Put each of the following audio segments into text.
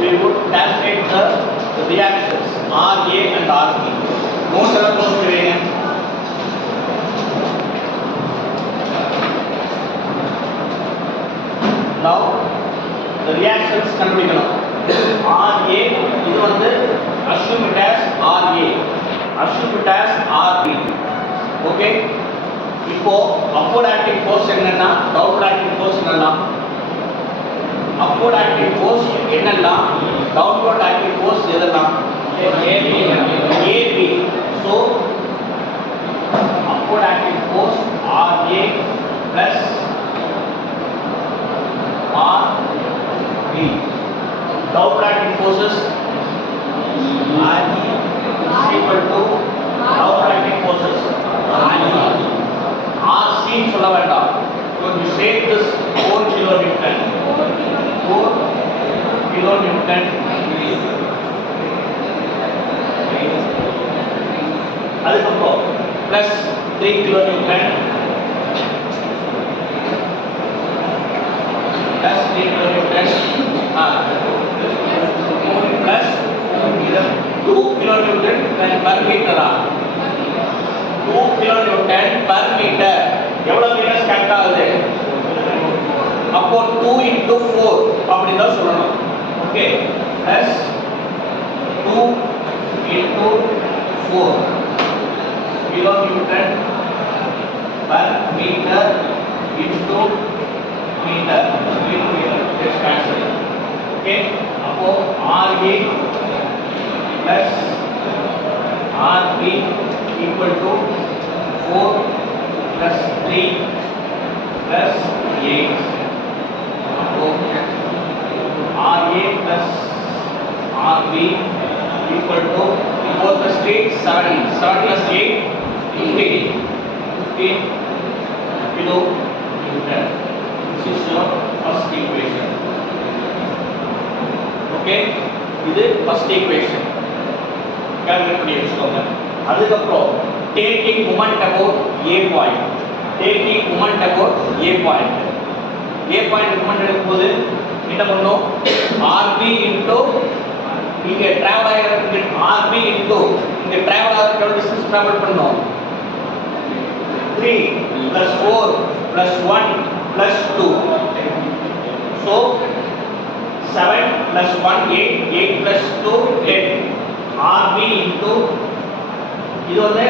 we would calculate the reactions RA and RB. Notes எல்லாம் போட்டு வைங்க. Now the reactions கண்டுபிடிக்கணும். RA இது வந்து assume it as RA, assume it as RB. Okay, இப்போ upward acting force என்னன்னா downward acting force என்னன்னா upward acting force என்னன்னா downward acting force எதெல்லாம் AB. So upward acting force RA plus RB. Downward acting forces RE is equal to downward acting forces RC சொல்ல வேண்டாம். So you say this 4 kilonewton, 4 kilonewton அதுக்கப்புறம் plus 3 kilonewton plus 3 kilonewton plus 2 kilonewton per meter. 2 kilonewton per meter எவ்வளவு metres cut ஆகுது? அப்போ 2 into 4 அப்படி தான் சொல்லணும். Okay, plus 2 into 4 kilonewton per meter into meter. Let's cancel. Okay, அப்போ RA plus RB equal to 4 plus 3 plus 8. So RA plus RB equal to 4 plus 3 7, 7 plus 8 15 kilonewton. This is your first equation. Okay, இது first equation. calculate பண்ணி வச்சுக்கோங்க. அதுக்கப்புறம் taking moment about A point, taking moment about A point. A point moment எடுக்கும்போது என்ன பண்ணோம்? RB into இங்க travel ஆகிற RB into இங்க travel ஆகிற distance travel பண்ணோம் 3 plus 4 plus 1 plus 2. So 7 plus 1 8, 8 plus 2 10. RB into இது வந்து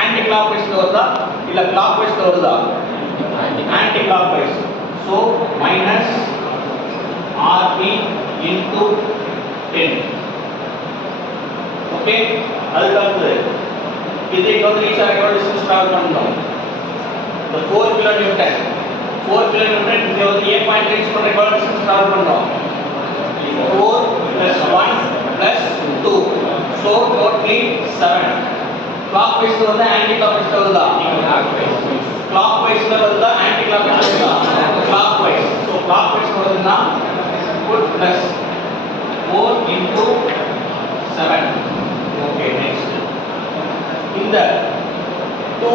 ஆன்டி கிளாக்வைஸ் வருதா இல்ல கிளாக்வைஸ் வருதா? Anti clockwise. So minus RB into 10. Okay, அதுக்கு இது வந்து ரீச் ஆகிற டிஸ்டன்ஸ் டிராவல் பண்ணணும். இந்த 4 kilonewton, 4 kilonewton இங்க வந்து A பாயிண்ட் ரீச் பண்ற டிஸ்டன்ஸ் டிராவல் பண்ணணும். 4 plus 1 plus 2. So totally 7. clockwise வருதா ஆன்டி clockwise வருதா? clockwise வருதா ஆன்டி clockwise வருதா? clockwise. So clockwise வருதுன்னா put plus 4 into 7. Okay, next. இந்த 2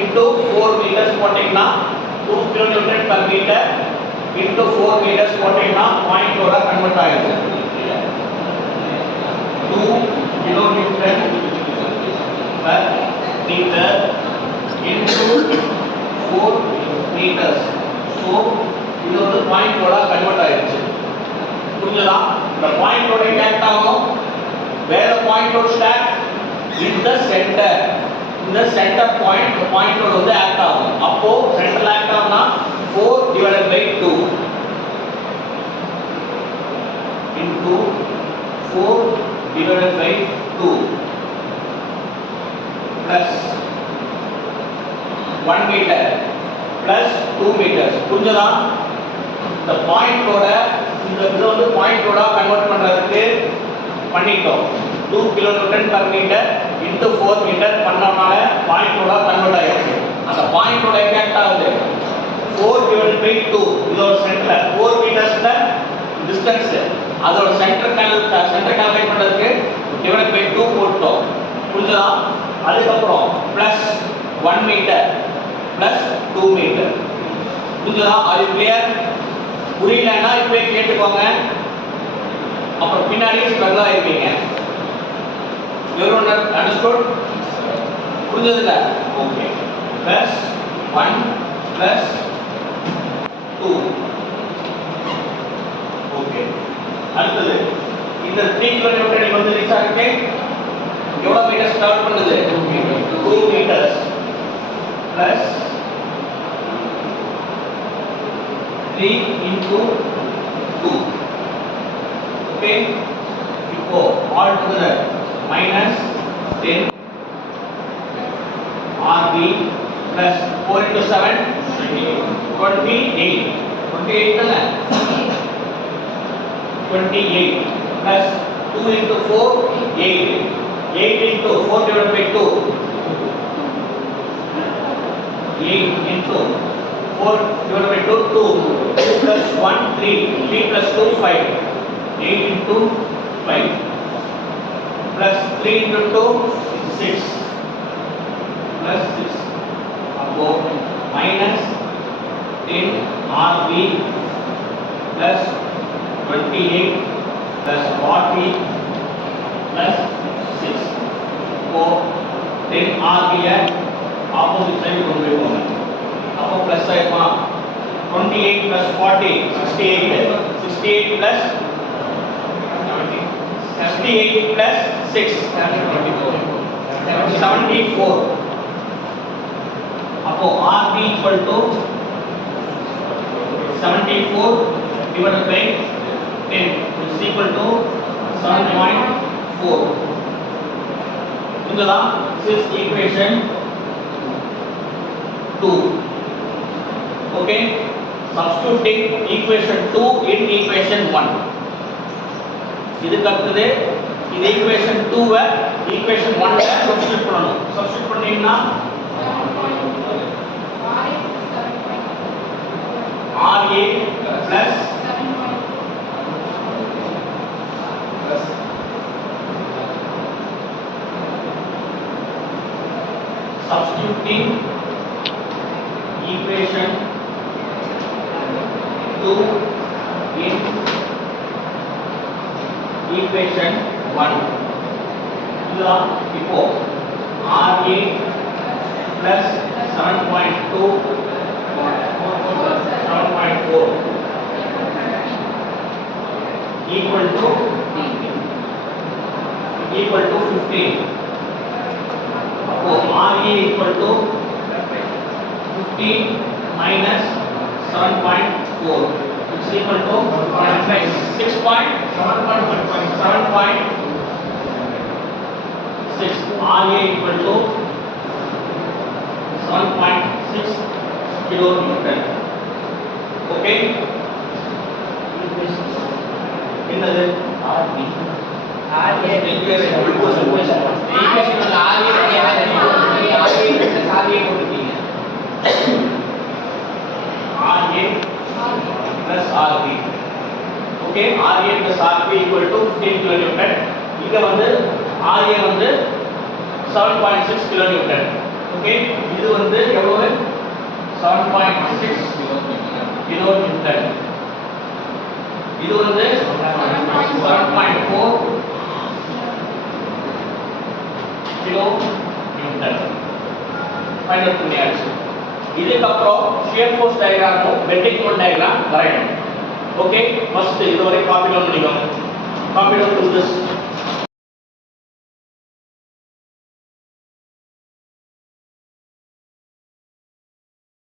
into 4 meters போட்டீங்கன்னா 2 kilonewton per meter into 4 meters போட்டீங்கன்னா பாயிண்ட் ஓட கன்வர்ட் ஆயிடுது. 2 kilonewton per meter into 4 meters. So இது ஒரு பாயிண்ட் ஓட கன்வர்ட் ஆயிடுச்சு. புரியுதா? இந்த பாயிண்ட் ஓட கனெக்ட் ஆகும். where the point would stack in the center. In the center point the point would வந்து act ஆகும். அப்போ central act ஆகும்னா 4 divided by 2 into 4 divided by 2 plus 1 meter plus 2 meters. புரியுதா? இந்த பாயிண்ட் ஓட இந்த இது வந்து பாயிண்ட் ஓட கன்வர்ட் பண்றதுக்கு பண்ணிட்டோம். 2 kilonewton per meter into 4 meter பண்ணனால பாயிண்ட் ஓட கன்வர்ட் ஆயிடுச்சு. அந்த பாயிண்ட் ஓட கனெக்ட் ஆகுது 4 divided by 2. இதோட சென்டர் 4 மீட்டர்ஸ்ல டிஸ்டன்ஸ் அதோட சென்டர் கால்குலேட் பண்றதுக்கு டிவைட் பை 2 போட்டோம். புரியுதா? அதுக்கு அப்புறம் பிளஸ் 1 மீட்டர் பிளஸ் 2 மீட்டர். புரியுதா? Are you clear? புரியலன்னா இப்பவே கேட்டுக்கோங்க. அப்புறம் பின்னாடியே ஸ்ட்ரகிள் ஆயிருப்பீங்க. எவ்வளோ அண்டர்ஸ்டுட்? புரிஞ்சதுல? ஓகே. Plus 1 plus 2. ஓகே. அடுத்தது இந்த 3 கிலோமீட்டர் நீங்க வந்து ரீச் ஆகிட்டு எவ்வளோ மீட்டர்ஸ் ட்ராவல் பண்ணுது? 2 மீட்டர்ஸ் ப்ளஸ் 3 into 2. ஓகே. இப்போ all together -10 RB plus 4 into 7 28. 28 தானே? 28 plus 2 into 4 8. 8 into 4 divided by 2. 8 into 4 divided by 2 2 plus 1 3. 3 plus 2 5. 8 into 5 plus 3 into 2 6 plus 6. அப்போ -10 RB plus 28 plus 40 plus 6. இப்போ 10 RB opposite side கொண்டு போய் போங்க. அப்போ plus ஆயிருமா? 28 plus 40 68. 68 plus 68 plus 6 74. அப்போ RB equal to 74 divided by 10 is equal to 7.4. இதுதான் this is equation 2. Okay, substituting equation 2 in equation 1. இதுக்கு அடுத்தது இது equation 2 வை equation 1 ல சப்ஸ்டிட்யூட் பண்ணனும். சப்ஸ்டிட்யூட் பண்ணீங்கன்னா RA plus substituting equation 2 in equation 1. இதுதான் இப்போ RA plus 7.2 7.4 equal to 15. அப்போ RA equal to 15 minus 7.4 which is equal to 6.7.6. RA equal to 7.6 kilonewton. Okay, என்னது RB equation RA plus RB. Okay, RA plus RB equal to 15 kilonewton. இங்க வந்து RA வந்து 7.6 kilonewton. Okay, இது வந்து எவ்வளவு? 7.6 kilonewton. இது வந்து 7.4 kilonewton. ஃபைண்ட் அவுட் பண்ணியாச்சு. இதுக்கு அப்புறம் ஷியர் ஃபோர்ஸ் டயகிராமும் பெண்டிங் மொமெண்ட் டயகிராம் வரையணும். ஓகே, ஃபர்ஸ்ட் இதுவரை காப்பி டவுன் பண்ணிக்கோங்க. Copy down to this